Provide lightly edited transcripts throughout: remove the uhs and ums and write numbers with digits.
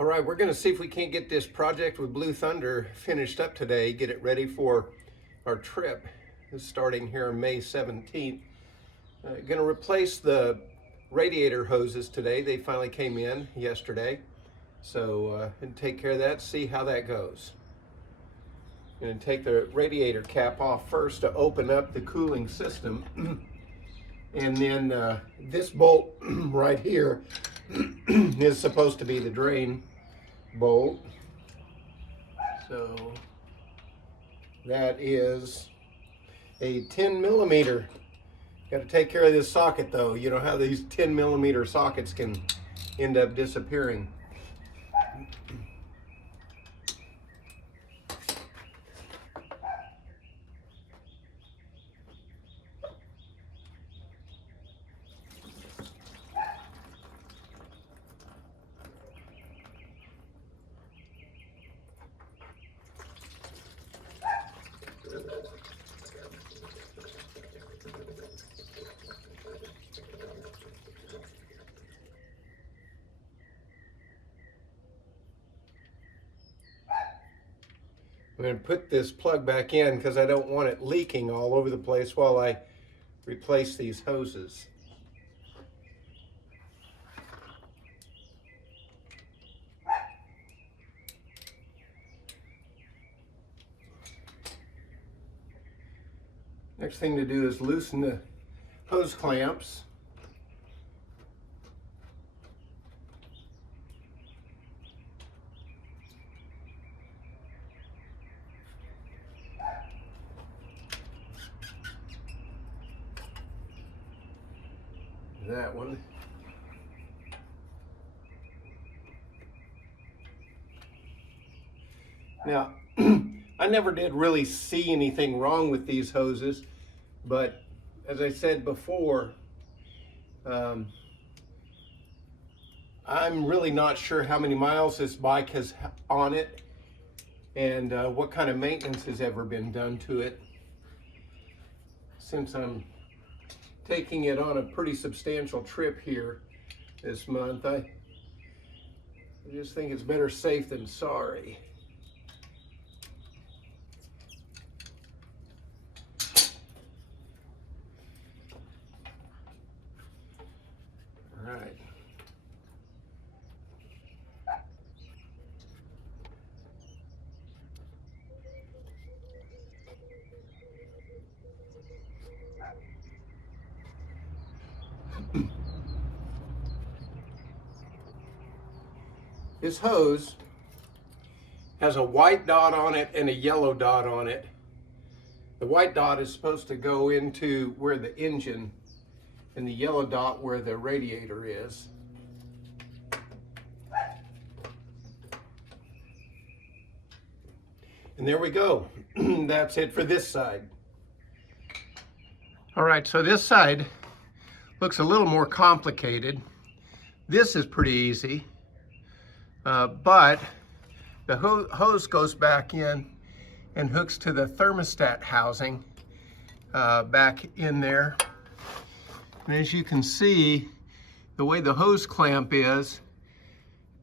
All right, we're going to see if we can't get this project with Blue Thunder finished up today, get it ready for our trip starting here on May 17th. Going to replace the radiator hoses today. They finally came in yesterday. So and take care of that, see how that goes. Going to take the radiator cap off first to open up the cooling system. And then this bolt right here is supposed to be the drain bolt. So that is a 10 millimeter. Got to take care of this socket though. You know how these 10 millimeter sockets can end up disappearing. I'm going to put this plug back in because I don't want it leaking all over the place while I replace these hoses. Next thing to do is loosen the hose clamps. That one. Now, I never did really see anything wrong with these hoses, but as I said before, I'm really not sure how many miles this bike has on it and what kind of maintenance has ever been done to it. Since I'm taking it on a pretty substantial trip here this month, I just think it's better safe than sorry. All right. This hose has a white dot on it and a yellow dot on it. The white dot is supposed to go into where the engine and the yellow dot where the radiator is. And there we go. That's it for this side. All right, so this side looks a little more complicated. This is pretty easy. But the hose goes back in and hooks to the thermostat housing back in there. And as you can see, the way the hose clamp is,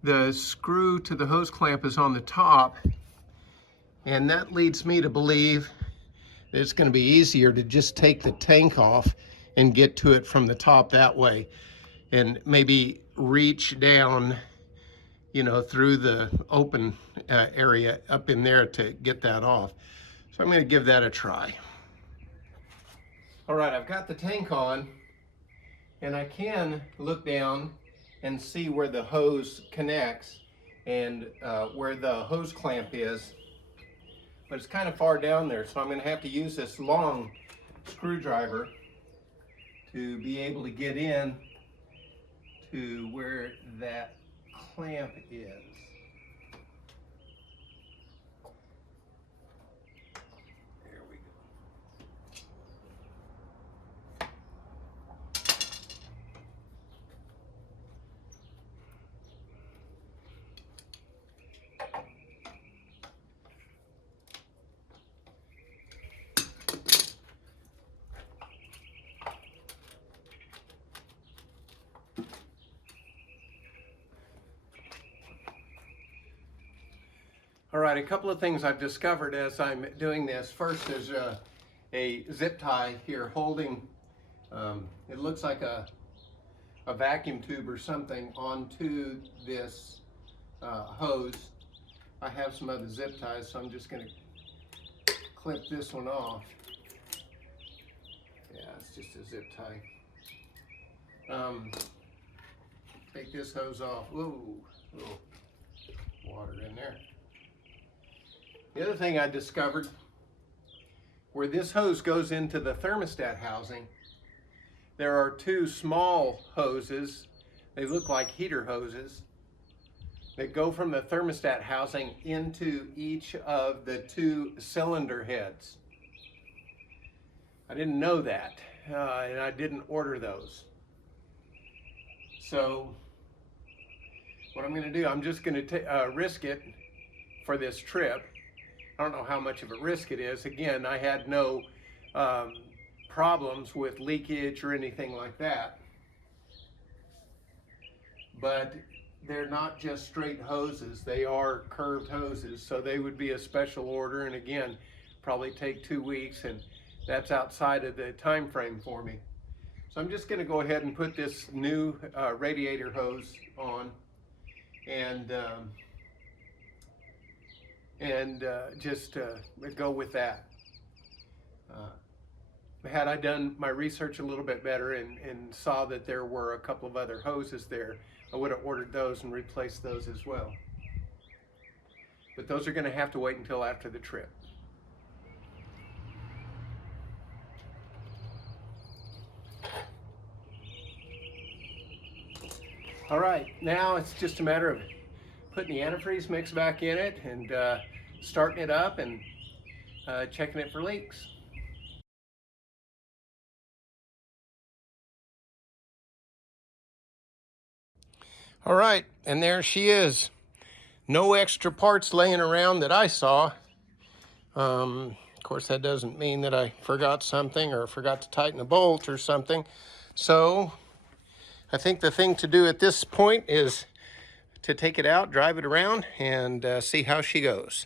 the screw to the hose clamp is on the top, and that leads me to believe that it's going to be easier to just take the tank off and get to it from the top that way, and maybe reach down, you know, through the open area up in there to get that off. So I'm going to give that a try. All right, I've got the tank on, and I can look down and see where the hose connects and where the hose clamp is, but it's kind of far down there, so I'm going to have to use this long screwdriver to be able to get in to where that clamp is. There we go. right, a couple of things I've discovered as I'm doing this. First is a zip tie here holding, it looks like a vacuum tube or something onto this hose. I have some other zip ties, so I'm just going to clip this one off. Yeah, it's just a zip tie. Take this hose off. Ooh, water in there. The other thing I discovered, where this hose goes into the thermostat housing, there are two small hoses. They look like heater hoses that go from the thermostat housing into each of the two cylinder heads. I didn't know that, and I didn't order those. So what I'm going to do, I'm just going to risk it for this trip. I don't know how much of a risk it is. Again, I had no problems with leakage or anything like that. But they're not just straight hoses, they are curved hoses, so they would be a special order, and again, probably take 2 weeks, and that's outside of the time frame for me. So I'm just going to go ahead and put this new radiator hose on, and just go with that. Had I done my research a little bit better and saw that there were a couple of other hoses there, I would have ordered those and replaced those as well. But those are going to have to wait until after the trip. All right, now it's just a matter of putting the antifreeze mix back in it and starting it up and checking it for leaks. All right, and there she is. No extra parts laying around that I saw. Of course, that doesn't mean that I forgot something or forgot to tighten a bolt or something. So I think the thing to do at this point is to take it out, drive it around, and see how she goes.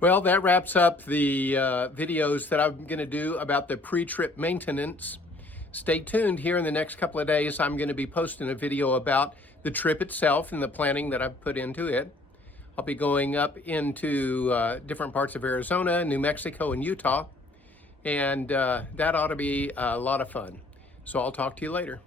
Well, that wraps up the videos that I'm going to do about the pre-trip maintenance. Stay tuned. Here in the next couple of days, I'm going to be posting a video about the trip itself and the planning that I've put into it. I'll be going up into different parts of Arizona, New Mexico, and Utah, and that ought to be a lot of fun. So I'll talk to you later.